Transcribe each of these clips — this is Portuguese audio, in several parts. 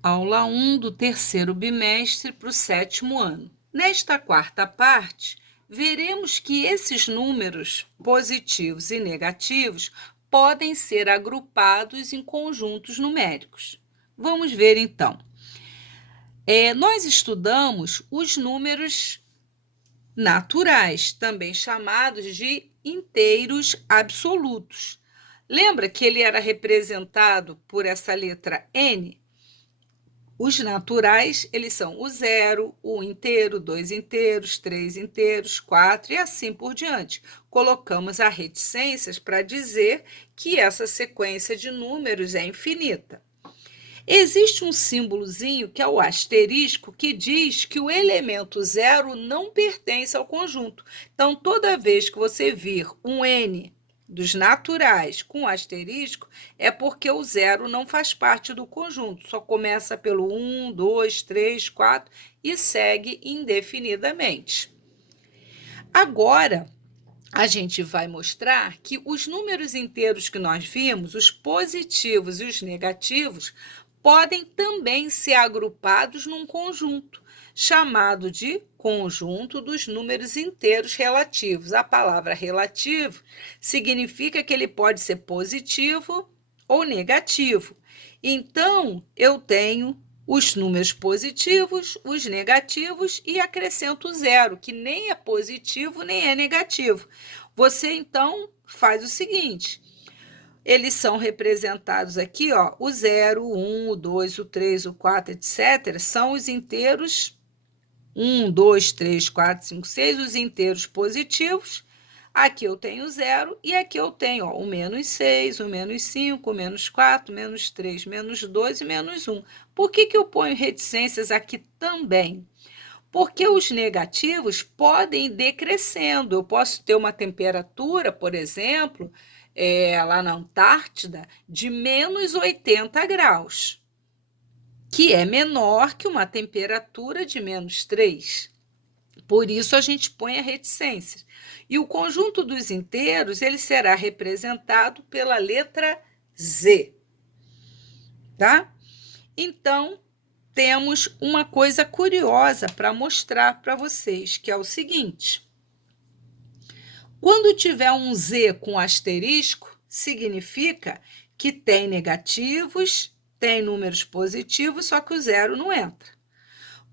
Aula 1 do terceiro bimestre para o sétimo ano. Nesta quarta parte, veremos que esses números positivos e negativos podem ser agrupados em conjuntos numéricos. Vamos ver então. Nós estudamos os números naturais, também chamados de inteiros absolutos. Lembra que ele era representado por essa letra N? Os naturais, eles são o zero, o inteiro, dois inteiros, três inteiros, quatro e assim por diante. Colocamos as reticências para dizer que essa sequência de números é infinita. Existe um símbolozinho, que é o asterisco, que diz que o elemento zero não pertence ao conjunto. Então, toda vez que você vir um N dos naturais com asterisco, é porque o zero não faz parte do conjunto. Só começa pelo 1, 2, 3, 4 e segue indefinidamente. Agora, a gente vai mostrar que os números inteiros que nós vimos, os positivos e os negativos, podem também ser agrupados num conjunto, chamado de conjunto dos números inteiros relativos. A palavra relativo significa que ele pode ser positivo ou negativo. Então, eu tenho os números positivos, os negativos e acrescento zero, que nem é positivo nem é negativo. Você, então, faz o seguinte: eles são representados aqui, ó, o 0, o 1, o 2, o 3, o 4, etc. São os inteiros 1, 2, 3, 4, 5, 6, os inteiros positivos. Aqui eu tenho 0 e aqui eu tenho ó, o menos 6, o menos 5, o menos 4, menos 3, menos 2 e menos 1. Por que eu ponho reticências aqui também? Porque os negativos podem ir decrescendo. Eu posso ter uma temperatura, por exemplo, lá na Antártida, de menos 80 graus, que é menor que uma temperatura de menos 3. Por isso, a gente põe a reticência. E o conjunto dos inteiros ele será representado pela letra Z. Tá? Então, temos uma coisa curiosa para mostrar para vocês, que é o seguinte: quando tiver um Z com asterisco, significa que tem negativos, tem números positivos, só que o zero não entra.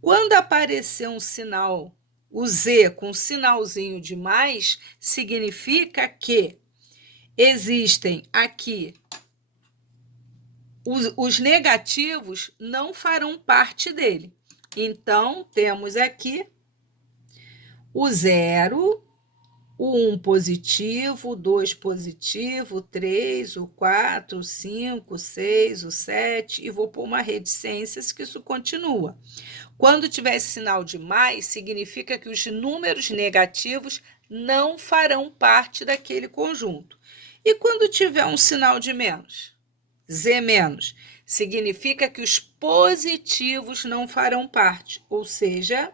Quando aparecer um sinal, o Z com um sinalzinho de mais, significa que existem aqui os negativos não farão parte dele. Então, temos aqui o 0, o 1 positivo, o 2 positivo, o 3, o 4, o 5, o 6, o 7, e vou pôr uma reticências que isso continua. Quando tiver esse sinal de mais, significa que os números negativos não farão parte daquele conjunto. E quando tiver um sinal de menos? Z menos, significa que os positivos não farão parte, ou seja,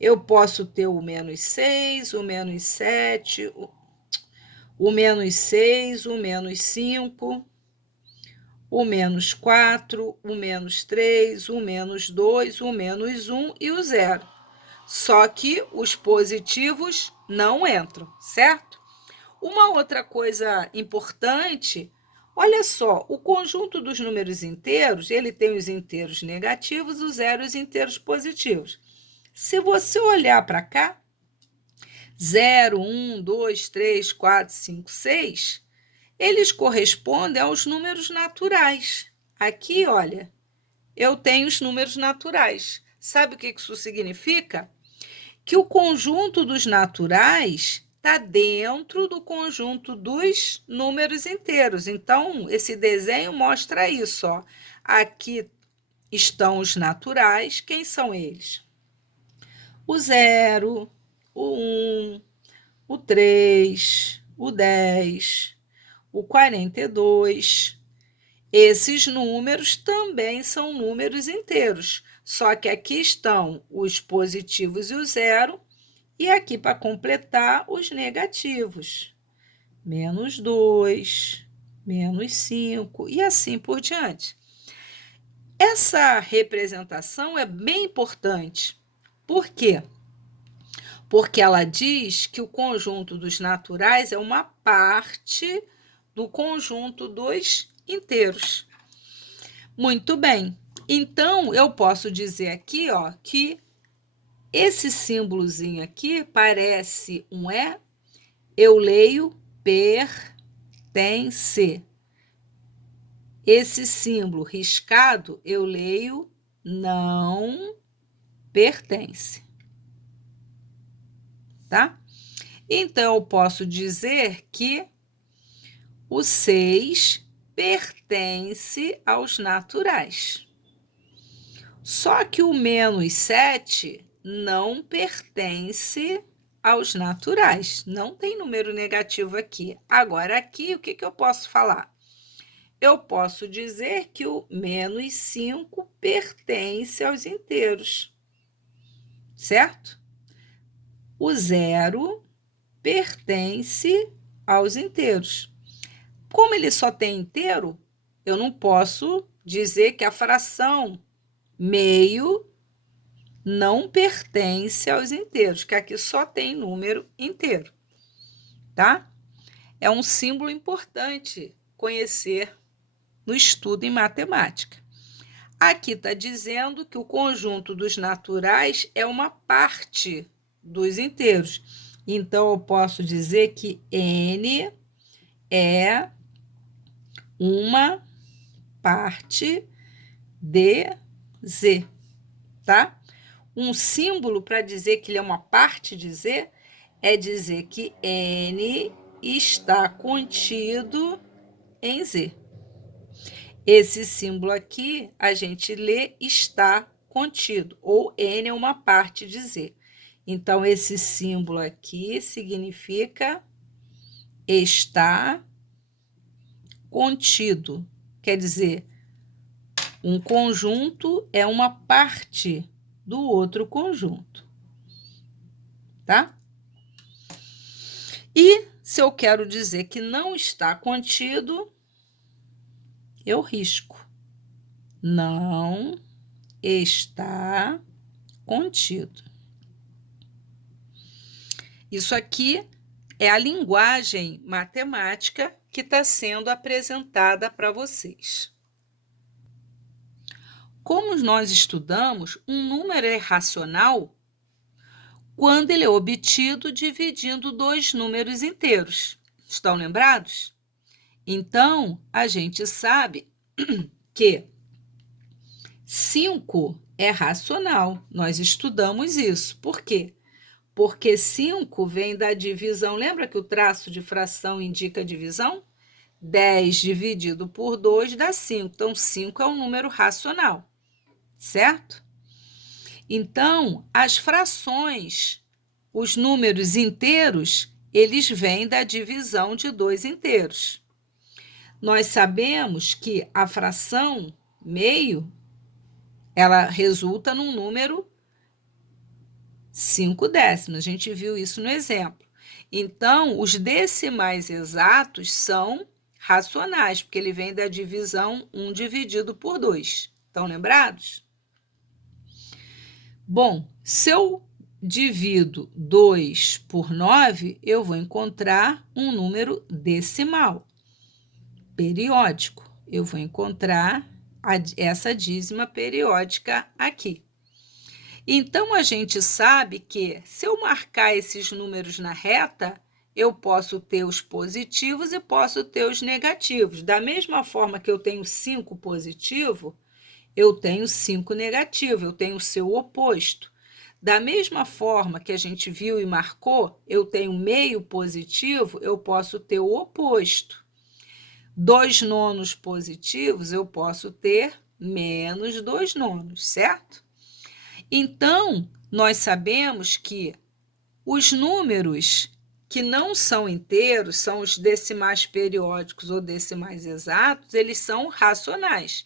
eu posso ter o menos 6, o menos 7, o menos 6, o menos 5, o menos 4, o menos 3, o menos 2, o menos 1 e o 0. Só que os positivos não entram, certo? Uma outra coisa importante, olha só, o conjunto dos números inteiros, ele tem os inteiros negativos, os zeros e os inteiros positivos. Se você olhar para cá, 0, 1, 2, 3, 4, 5, 6, eles correspondem aos números naturais. Aqui, olha, eu tenho os números naturais. Sabe o que isso significa? Que o conjunto dos naturais está dentro do conjunto dos números inteiros. Então, esse desenho mostra isso. Ó. Aqui estão os naturais. Quem são eles? O 0, o 1, o 3, o 10, o 42. Esses números também são números inteiros, só que aqui estão os positivos e o zero, e aqui para completar os negativos. Menos 2, menos 5 e assim por diante. essa representação é bem importante. Por quê? Porque ela diz que o conjunto dos naturais é uma parte do conjunto dos inteiros. Muito bem. Então, eu posso dizer aqui, ó, que esse símbolozinho aqui parece um é. Eu leio pertence. Esse símbolo riscado, eu leio não pertence. Tá? Então, eu posso dizer que o 6 pertence aos naturais. Só que o menos 7 não pertence aos naturais. Não tem número negativo aqui. Agora, aqui, o que eu posso falar? Eu posso dizer que o menos 5 pertence aos inteiros, certo? O 0 pertence aos inteiros. Como ele só tem inteiro, eu não posso dizer que a fração meio não pertence aos inteiros, que aqui só tem número inteiro, tá? É um símbolo importante conhecer no estudo em matemática. Aqui está dizendo que o conjunto dos naturais é uma parte dos inteiros. Então, eu posso dizer que N é uma parte de Z, tá? Um símbolo para dizer que ele é uma parte de Z é dizer que N está contido em Z. Esse símbolo aqui, a gente lê está contido, ou N é uma parte de Z. Então, esse símbolo aqui significa está contido. Quer dizer, um conjunto é uma parte do outro conjunto. Tá? E se eu quero dizer que não está contido, eu risco. Não está contido. Isso aqui é a linguagem matemática que está sendo apresentada para vocês. Como nós estudamos, um número é racional quando ele é obtido dividindo dois números inteiros. Estão lembrados? Então, a gente sabe que 5 é racional. Nós estudamos isso. Por quê? Porque 5 vem da divisão. Lembra que o traço de fração indica divisão? 10 dividido por 2 dá 5. Então, 5 é um número racional, certo? Então, as frações, os números inteiros, eles vêm da divisão de dois inteiros. Nós sabemos que a fração meio, ela resulta num número 5 décimos. A gente viu isso no exemplo. Então, os decimais exatos são racionais, porque ele vem da divisão 1 dividido por 2. Estão lembrados? Bom, se eu divido 2 por 9, eu vou encontrar um número decimal, periódico. Eu vou encontrar essa dízima periódica aqui. Então, a gente sabe que, se eu marcar esses números na reta, eu posso ter os positivos e posso ter os negativos. Da mesma forma que eu tenho 5 positivo, eu tenho 5 negativo, eu tenho o seu oposto. Da mesma forma que a gente viu e marcou, eu tenho meio positivo, eu posso ter o oposto. 2 nonos positivos, eu posso ter menos 2 nonos, certo? Então, nós sabemos que os números que não são inteiros, são os decimais periódicos ou decimais exatos, eles são racionais.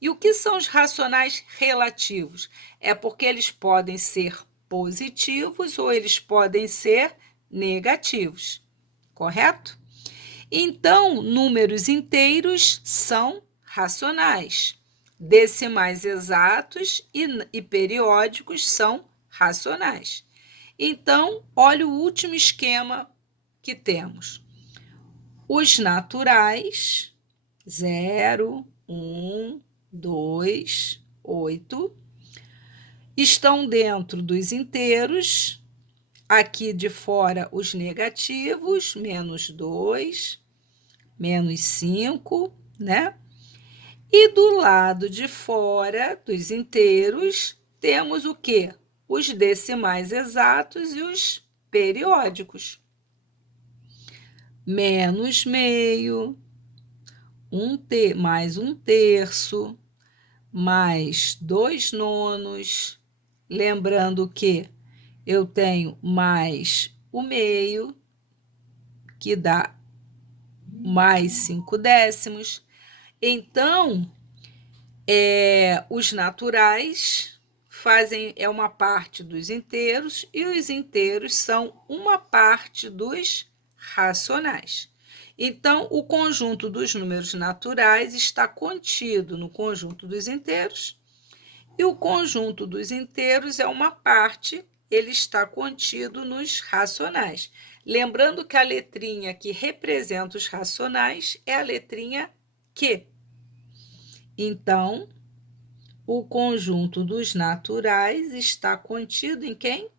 E o que são os racionais relativos? É porque eles podem ser positivos ou eles podem ser negativos, correto? Então, números inteiros são racionais. decimais exatos e periódicos são racionais. Então, olha o último esquema que temos. Os naturais, 0, 1, 2, 8, estão dentro dos inteiros. Aqui de fora, os negativos, menos 2, menos 5, né? E do lado de fora dos inteiros, temos o quê? Os decimais exatos e os periódicos. Menos meio, mais 1/3, mais 2/9. Lembrando que eu tenho mais o meio, que dá mais 5/10. Então, os naturais é uma parte dos inteiros e os inteiros são uma parte dos racionais. Então, o conjunto dos números naturais está contido no conjunto dos inteiros e o conjunto dos inteiros é uma parte, ele está contido nos racionais. Lembrando que a letrinha que representa os racionais é a letrinha Q. Então, o conjunto dos naturais está contido em quem?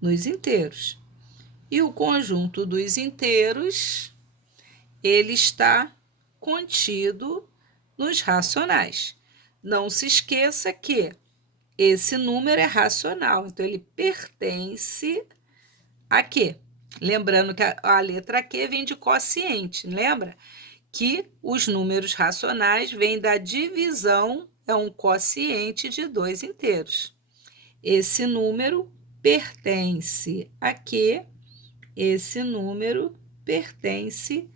Nos inteiros. E o conjunto dos inteiros, ele está contido nos racionais. Não se esqueça que esse número é racional, então ele pertence a quê? Lembrando que a letra Q vem de quociente, lembra? Que os números racionais vêm da divisão, é um quociente de 2 inteiros. Esse número pertence a quê? Esse número pertence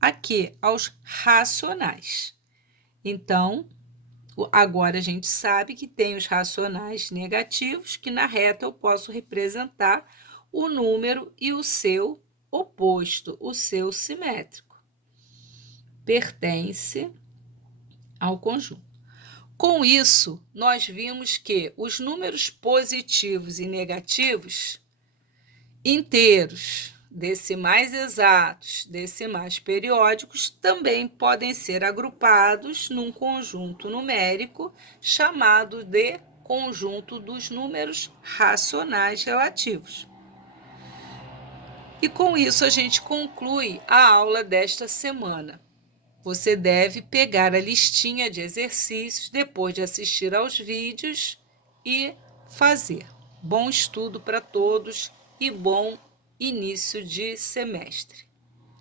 a quê? Aos racionais. Então, agora a gente sabe que tem os racionais negativos, que na reta eu posso representar o número e o seu oposto, o seu simétrico. Pertence ao conjunto. Com isso, nós vimos que os números positivos e negativos, inteiros, decimais exatos, decimais periódicos, também podem ser agrupados num conjunto numérico chamado de conjunto dos números racionais relativos. E com isso a gente conclui a aula desta semana. Você deve pegar a listinha de exercícios depois de assistir aos vídeos e fazer. Bom estudo para todos e bom início de semestre.